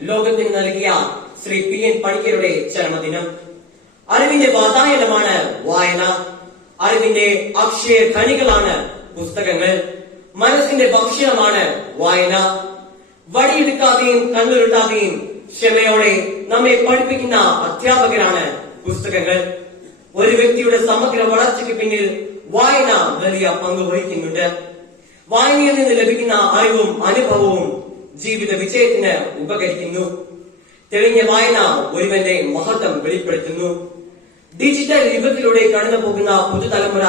ലോകത്തിന് നൽകിയ ശ്രീ PN പണിക്കരുടെ ചരമദിനം. അറിവിന്റെ വാതായനമാണ് വായന. അറിവിന്റെ അക്ഷയ ഖനികളാണ് പുസ്തകങ്ങൾ. മനസ്സിന്റെ ഭക്ഷണമാണ് വായന. വടിയെടുക്കാതെയും കണ്ണുരുട്ടാതെയും ക്ഷമയോടെ നമ്മെ പഠിപ്പിക്കുന്ന അധ്യാപകരാണ് പുസ്തകങ്ങൾ. ഒരു വ്യക്തിയുടെ സമഗ്ര വളർച്ചയ്ക്ക് പിന്നിൽ വായന വലിയ പങ്ക് വഹിക്കുന്നുണ്ട്. വായനയിൽ നിന്ന് ലഭിക്കുന്ന അറിവും അനുഭവവും ജീവിത വിജയത്തിന് ഉപകരിക്കുന്നു. തെളിഞ്ഞ വായന ഒരുവന്റെ മഹത്വം വെളിപ്പെടുത്തുന്നു. ഡിജിറ്റൽ യുഗത്തിലൂടെ കടന്നു പോകുന്ന പുതുതലമുറ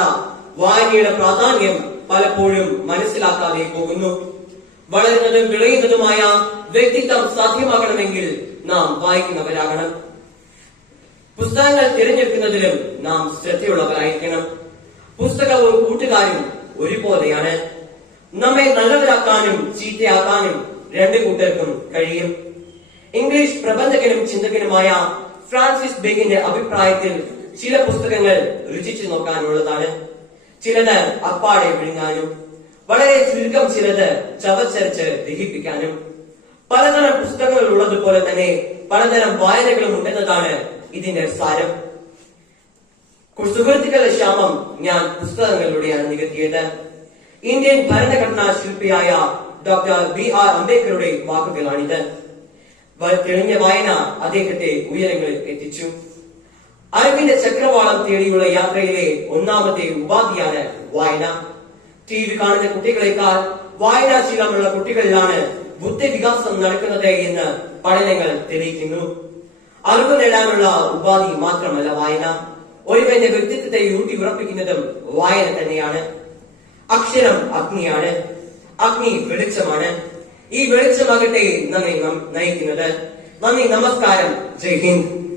വായനയുടെ പ്രാധാന്യം പലപ്പോഴും മനസ്സിലാക്കാതെ പോകുന്നു. വളരുന്നതും വിളയുന്നതുമായ വ്യക്തിത്വം സാധ്യമാകണമെങ്കിൽ നാം വായിക്കുന്നവരാകണം. പുസ്തകങ്ങൾ തിരഞ്ഞെടുക്കുന്നതിലും നാം ശ്രദ്ധയുള്ളവരായിരിക്കണം. പുസ്തകവും കൂട്ടുകാരും ഒരുപോലെയാണ്. നമ്മെ നല്ലവരാക്കാനും ചീത്തയാക്കാനും രണ്ടു കൂട്ടർക്കും കഴിയും. ഇംഗ്ലീഷ് പ്രബന്ധകനും ചിന്തകനുമായ ഫ്രാൻസിസ് ബേക്കന്റെ അഭിപ്രായത്തിൽ ചില പുസ്തകങ്ങൾ രുചിച്ചു നോക്കാനുള്ളതാണ്, ചിലത് അപ്പാടെ വിഴുങ്ങാനും, വളരെ ചുരുക്കം ചിലത് ചവച്ചരച്ച് ദഹിപ്പിക്കാനും. പലതരം പുസ്തകങ്ങൾ ഉള്ളതുപോലെ തന്നെ പലതരം വായനകളും ഉണ്ടെന്നതാണ് ഇതിന്റെ സാരം. സുഹൃത്തുക്കളുടെ ക്ഷാമം ഞാൻ പുസ്തകങ്ങളിലൂടെയാണ് നികത്തിയത്. ഇന്ത്യൻ ഭരണഘടനാ ശില്പിയായ ഡോക്ടർ BR അംബേദ്കറുടെ വാക്കുകളാണിത്. തെളിഞ്ഞ വായന അദ്ദേഹത്തെ ഉയരങ്ങളിൽ എത്തിച്ചു. അറിവിന്റെ ചക്രവാളം തേടിയുള്ള യാത്രയിലെ ഒന്നാമത്തെ ഉപാധിയാണ് വായന. TV കാണുന്ന കുട്ടികളെക്കാൾ വായനാശീലമുള്ള കുട്ടികളിലാണ് ബുദ്ധിവികാസം നടക്കുന്നത് എന്ന് പഠനങ്ങൾ തെളിയിക്കുന്നു. അറിവ് നേടാനുള്ള ഉപാധി മാത്രമല്ല വായന, ഒരുവന്റെ വ്യക്തിത്വത്തെ ഊട്ടി ഉറപ്പിക്കുന്നതും വായന തന്നെയാണ്. അക്ഷരം അഗ്നിയാണ്, അഗ്നി വെളിച്ചമാണ്. ഈ വെളിച്ചമാകട്ടെ നമ്മെ നയിക്കുന്നത്. നന്ദി, നമസ്കാരം, ജയ് ഹിന്ദ്.